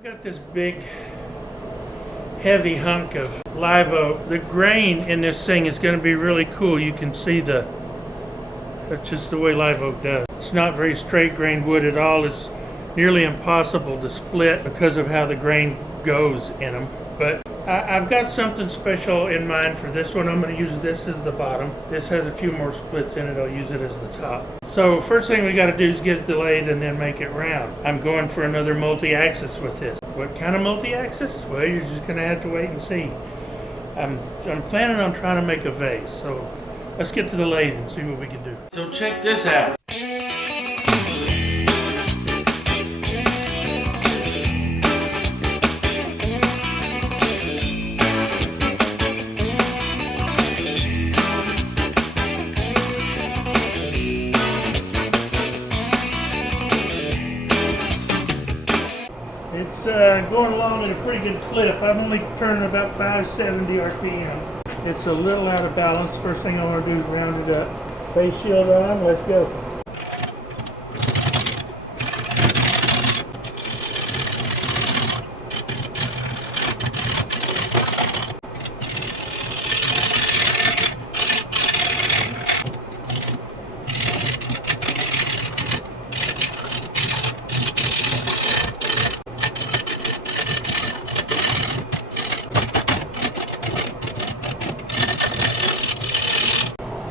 I've got this big heavy hunk of live oak. The grain in this thing is going to be really cool. You can see that's just the way live oak does. It's not very straight grained wood at all. It's nearly impossible to split because of how the grain goes in them. But I've got something special in mind for this one. I'm going to use this as the bottom. This has a few more splits in it. I'll use it as the top. So first thing we got to do is get the lathe and then make it round. I'm going for another multi-axis with this. What kind of multi-axis? Well, you're just going to have to wait and see. I'm planning on trying to make a vase. So let's get to the lathe and see what we can do. So check this out. It's going along at a pretty good clip. I'm only turning about 570 RPM. It's a little out of balance. First thing I want to do is round it up. Face shield on, let's go.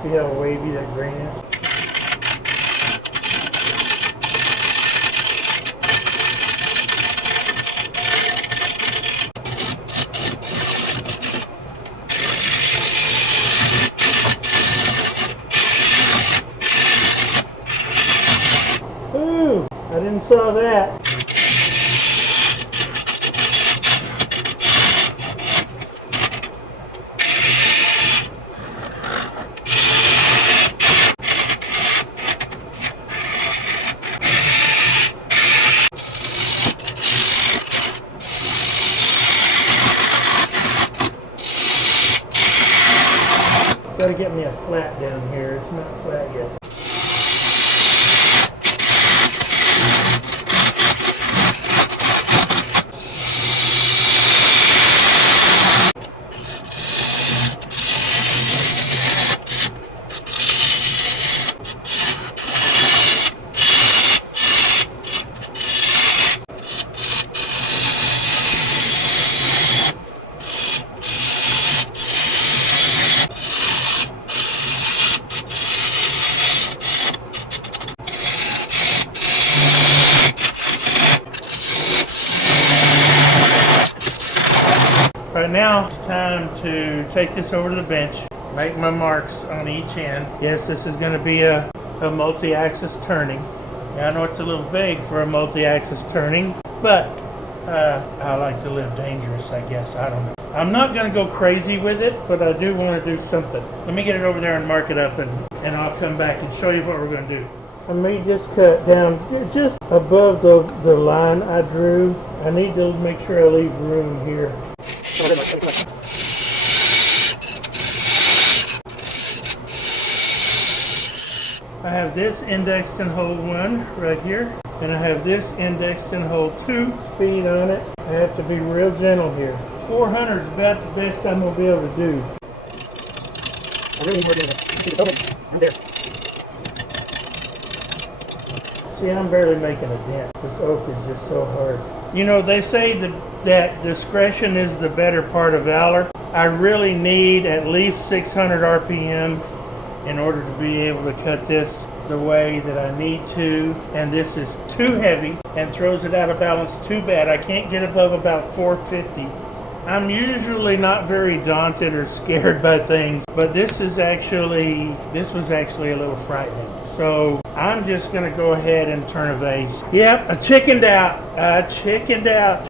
See how wavy that grain is? Ooh, I didn't saw that. Gotta get me a flat down here. It's not flat yet. Right now it's time to take this over to the bench, make my marks on each end. Yes, this is going to be a multi-axis turning. Now, I know it's a little big for a multi-axis turning, but I like to live dangerous, I guess. I don't know. I'm not going to go crazy with it, but I do want to do something. Let me get it over there and mark it up, and I'll come back and show you what we're going to do. I may just cut down just above the line I drew. I need to make sure I leave room here. I have this indexed in hole 1 right here, and I have this indexed in hole 2. Speed on it. I have to be real gentle here. 400 is about the best I'm going to be able to do. I really more than it. I'm there. See, I'm barely making a dent. This oak is just so hard. You know, they say that discretion is the better part of valor. I really need at least 600 RPM in order to be able to cut this the way that I need to. And this is too heavy and throws it out of balance too bad. I can't get above about 450. I'm usually not very daunted or scared by things, but this was actually a little frightening. So I'm just going to go ahead and turn a vase. Yep, I chickened out.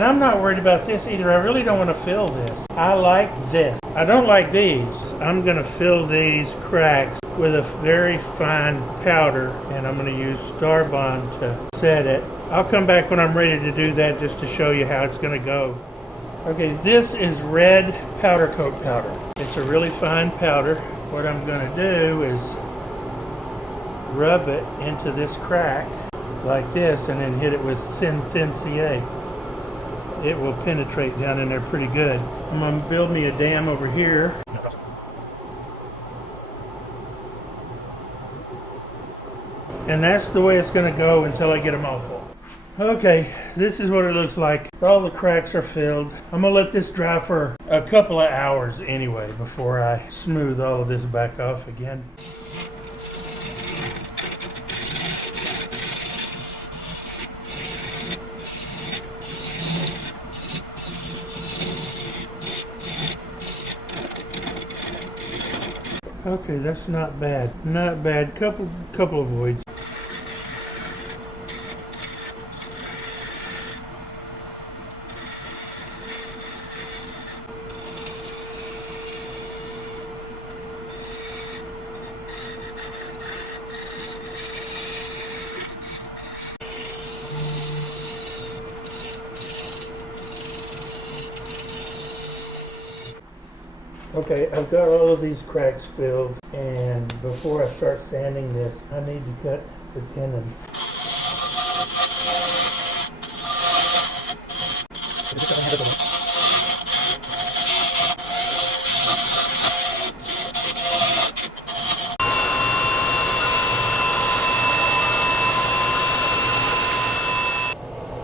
I'm not worried about this either. I really don't want to fill this. I like this. I don't like these. I'm going to fill these cracks with a very fine powder, and I'm going to use Starbond to set it. I'll come back when I'm ready to do that just to show you how it's going to go. Okay, this is red powder coat powder. It's a really fine powder. What I'm going to do is rub it into this crack like this and then hit it with thin CA. It will penetrate down in there pretty good. I'm going to build me a dam over here. And that's the way it's going to go until I get them all full. Okay, this is what it looks like. All the cracks are filled. I'm going to let this dry for a couple of hours anyway before I smooth all of this back off again. Okay, that's not bad. Not bad. Couple of voids. Okay, I've got all of these cracks filled, and before I start sanding this, I need to cut the tenon.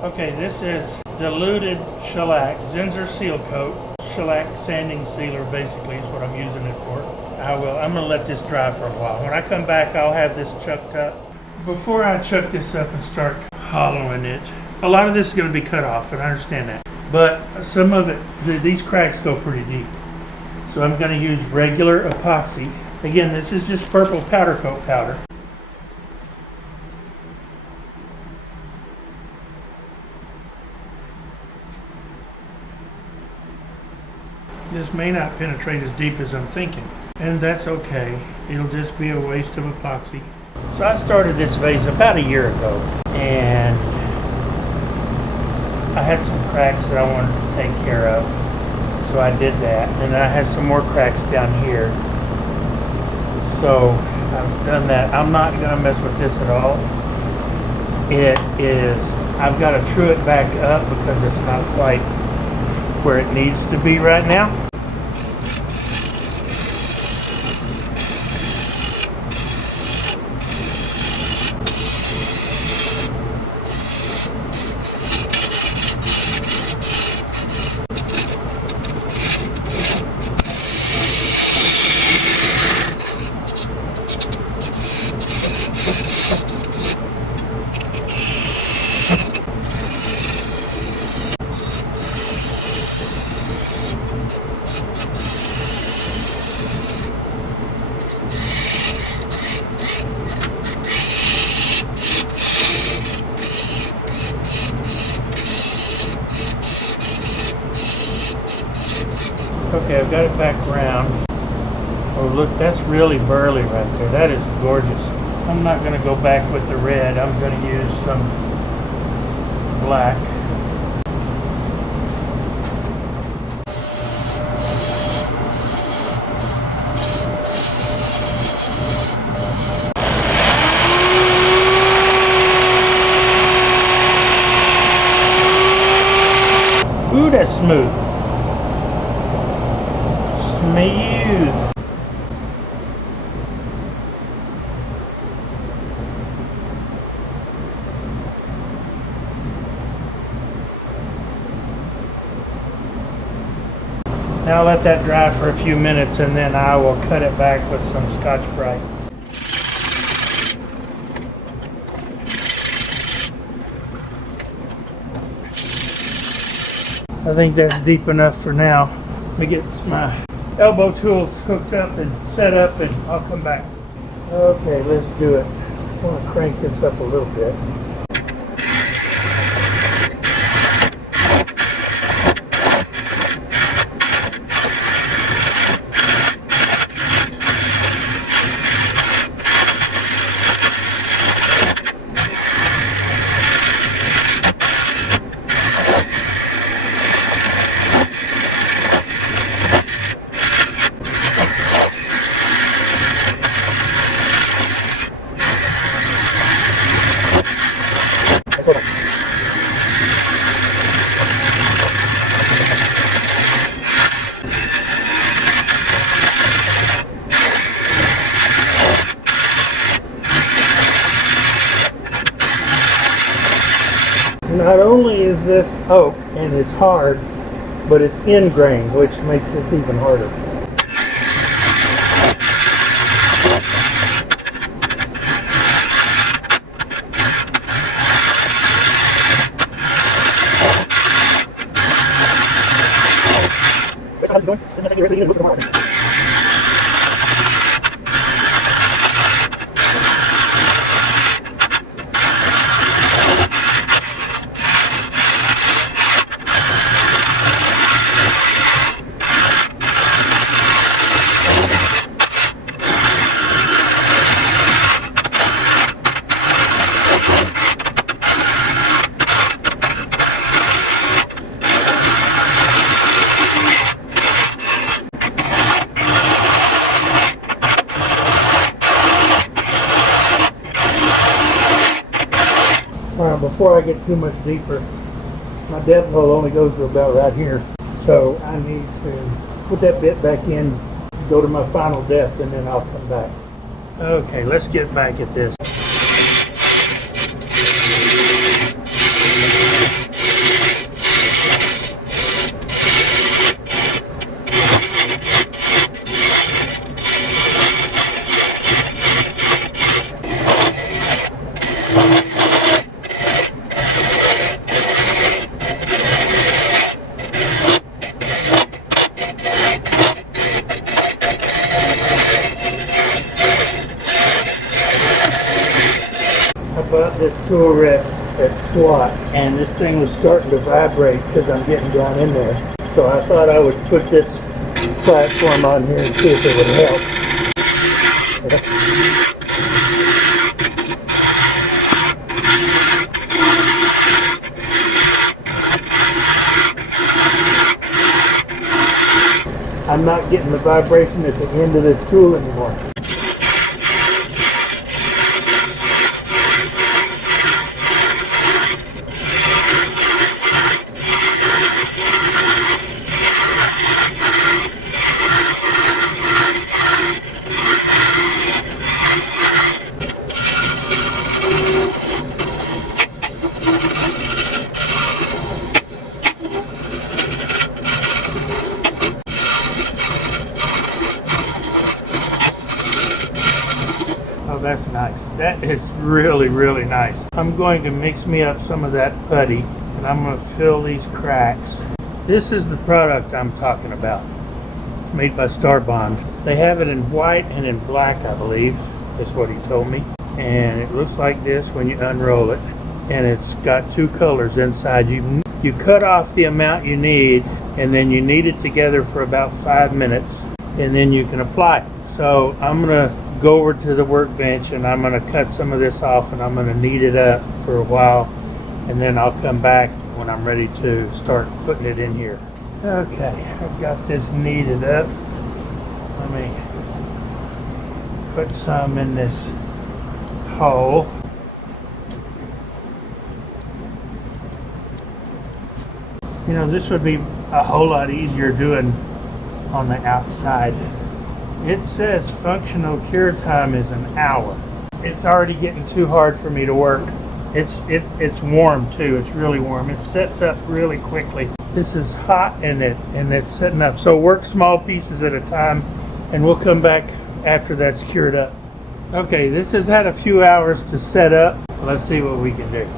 Okay, this is diluted shellac, Zinsser Seal Coat. Shellac sanding sealer basically is what I'm using it for. I'm going to let this dry for a while. When I come back, I'll have this chucked up. Before I chuck this up and start hollowing it, a lot of this is going to be cut off, and I understand that. But some of it, these cracks go pretty deep. So I'm going to use regular epoxy. Again, this is just purple powder coat powder. This may not penetrate as deep as I'm thinking, and that's okay. It'll just be a waste of epoxy. So I started this vase about a year ago, and I had some cracks that I wanted to take care of, so I did that. And I had some more cracks down here, so I've done that. I'm not going to mess with this at all. I've got to true it back up because it's not quite where it needs to be right now. Okay, I've got it back around. Oh look, that's really burly right there. That is gorgeous. I'm not going to go back with the red. I'm going to use some black. Ooh, that's smooth. Smooth. Now let that dry for a few minutes and then I will cut it back with some Scotch-Brite. I think that's deep enough for now. Let me get my elbow tools hooked up and set up and I'll come back. Okay, let's do it. I want to crank this up a little bit. Not only is this oak and it's hard, but it's ingrained, which makes this even harder. Before I get too much deeper, my depth hole only goes to about right here, so I need to put that bit back in, go to my final depth, and then I'll come back. Okay, let's get back at this. This tool rest at SWAT, and this thing was starting to vibrate because I'm getting down in there. So I thought I would put this platform on here and see if it would help. I'm not getting the vibration at the end of this tool anymore. That's nice. That is really, really nice. I'm going to mix me up some of that putty, and I'm going to fill these cracks. This is the product I'm talking about. It's made by Starbond. They have it in white and in black, I believe, is what he told me. And it looks like this when you unroll it. And it's got two colors inside. You cut off the amount you need, and then you knead it together for about 5 minutes, and then you can apply it. So I'm going to go over to the workbench, and I'm going to cut some of this off, and I'm going to knead it up for a while, and then I'll come back when I'm ready to start putting it in here. Okay, I've got this kneaded up. Let me put some in this hole. You know, this would be a whole lot easier doing on the outside. It says functional cure time is an hour. It's already getting too hard for me to work. It's warm too. It's really warm. It sets up really quickly. This is hot and it's setting up. So work small pieces at a time, and we'll come back after that's cured up. Okay, this has had a few hours to set up. Let's see what we can do.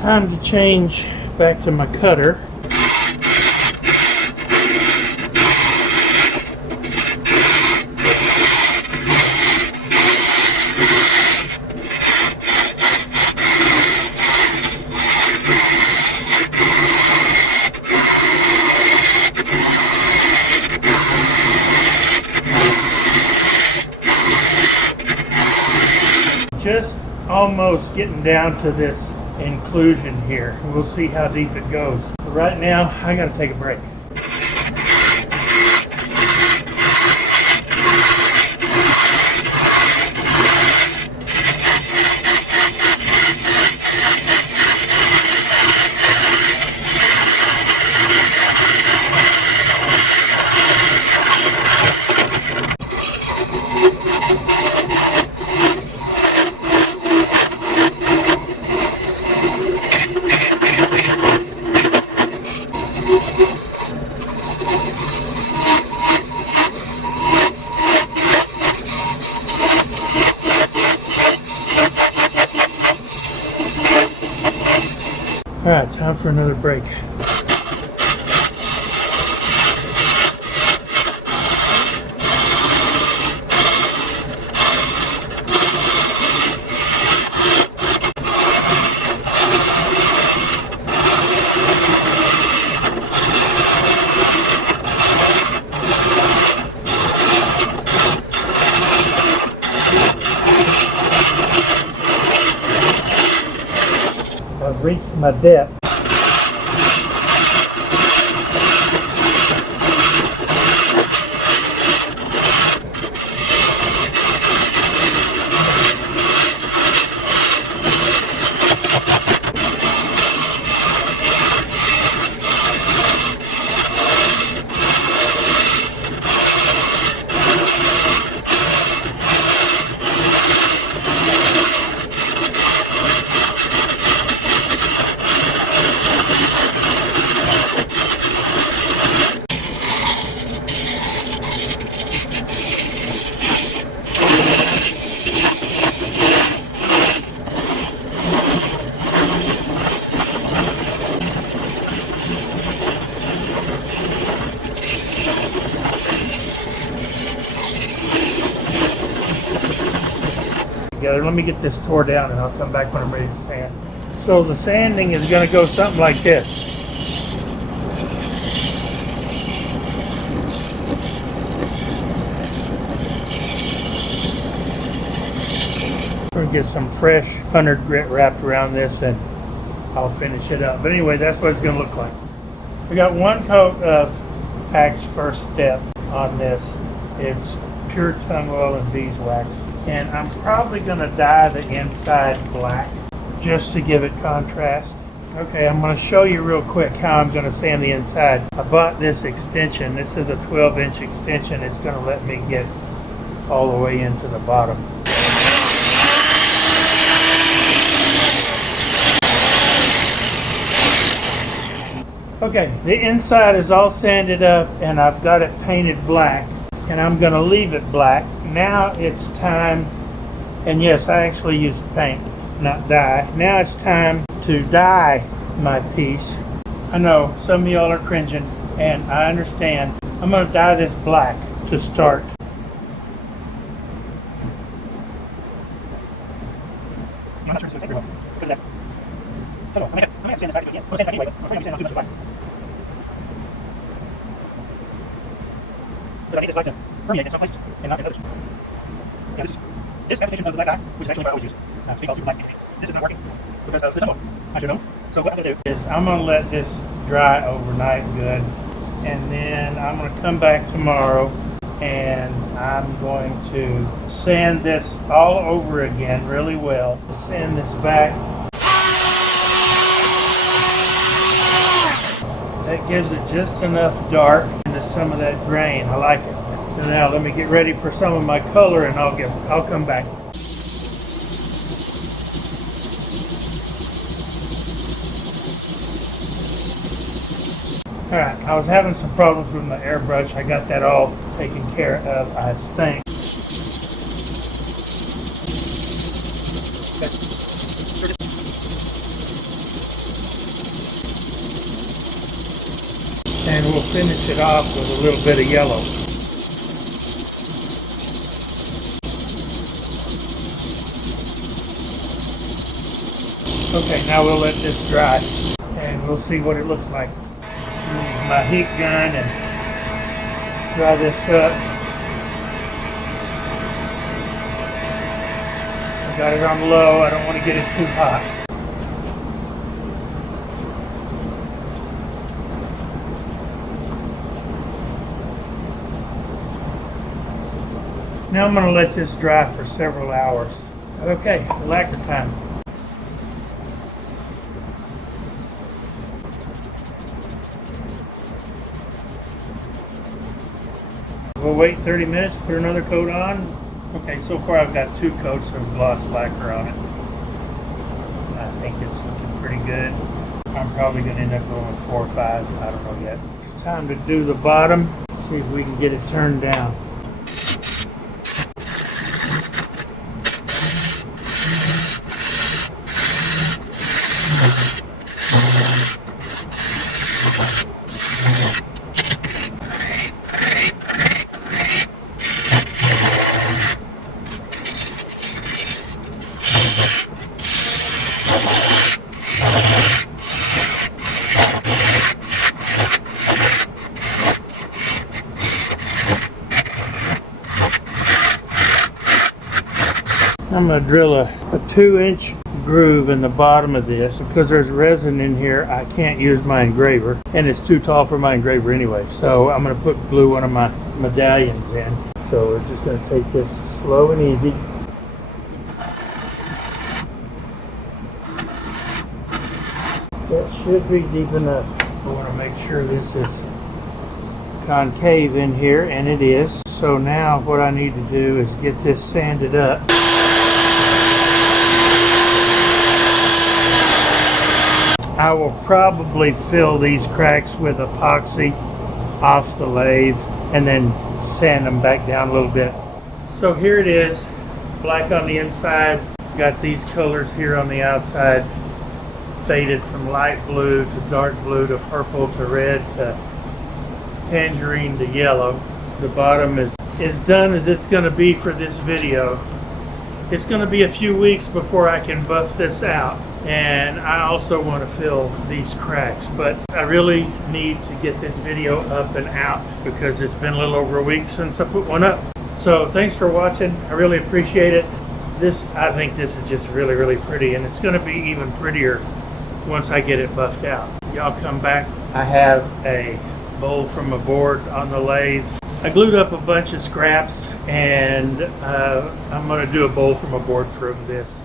Time to change back to my cutter. Just almost getting down to this inclusion here. We'll see how deep it goes. But right now, I gotta take a break. Time for another break. I've reached my depth. Together. Let me get this tore down and I'll come back when I'm ready to sand. So the sanding is going to go something like this. We're going to get some fresh 100 grit wrapped around this and I'll finish it up. But anyway, that's what it's going to look like. We got one coat of Axe First Step on this. It's pure tung oil and beeswax. And I'm probably going to dye the inside black just to give it contrast. Okay, I'm going to show you real quick how I'm going to sand the inside. I bought this extension. This is a 12-inch extension. It's going to let me get all the way into the bottom. Okay, the inside is all sanded up and I've got it painted black. And I'm going to leave it black. Now it's time, and yes, I actually use paint, not dye. Now it's time to dye my piece. I know some of y'all are cringing, and I understand. I'm going to dye this black to start. But I need this black to permeate in some places and not in others. Yeah, this application of the black dye, which is actually what I would use. Speak all super black. This is not working because of the tumble. I should know. So what I'm going to do is I'm going to let this dry overnight good, and then I'm going to come back tomorrow and I'm going to sand this all over again really well. Sand this back. That gives it just enough dark into some of that grain. I like it. So now let me get ready for some of my color and I'll come back. Alright, I was having some problems with my airbrush. I got that all taken care of, I think. And we'll finish it off with a little bit of yellow. Okay, now we'll let this dry and we'll see what it looks like. Use my heat gun and dry this up. I got it on low, I don't want to get it too hot. Now I'm going to let this dry for several hours. Okay, lacquer time. We'll wait 30 minutes, put another coat on. Okay, so far I've got 2 coats of gloss lacquer on it. I think it's looking pretty good. I'm probably going to end up going with 4 or 5, I don't know yet. It's time to do the bottom, see if we can get it turned down. I'm going to drill a 2-inch groove in the bottom of this. Because there's resin in here, I can't use my engraver, and it's too tall for my engraver anyway. So I'm going to glue one of my medallions in. So we're just going to take this slow and easy. That should be deep enough. I want to make sure this is concave in here, and it is. So now what I need to do is get this sanded up. I will probably fill these cracks with epoxy off the lathe and then sand them back down a little bit. So here it is, black on the inside, got these colors here on the outside, faded from light blue to dark blue to purple to red to tangerine to yellow. The bottom is done as it's going to be for this video. It's going to be a few weeks before I can buff this out, and I also want to fill these cracks, but I really need to get this video up and out because it's been a little over a week since I put one up. So thanks for watching. I really appreciate it. I think this is just really, really pretty, and it's going to be even prettier once I get it buffed out. Y'all come back. I have a bowl from a board on the lathe. I glued up a bunch of scraps, and I'm going to do a bowl from a board from this.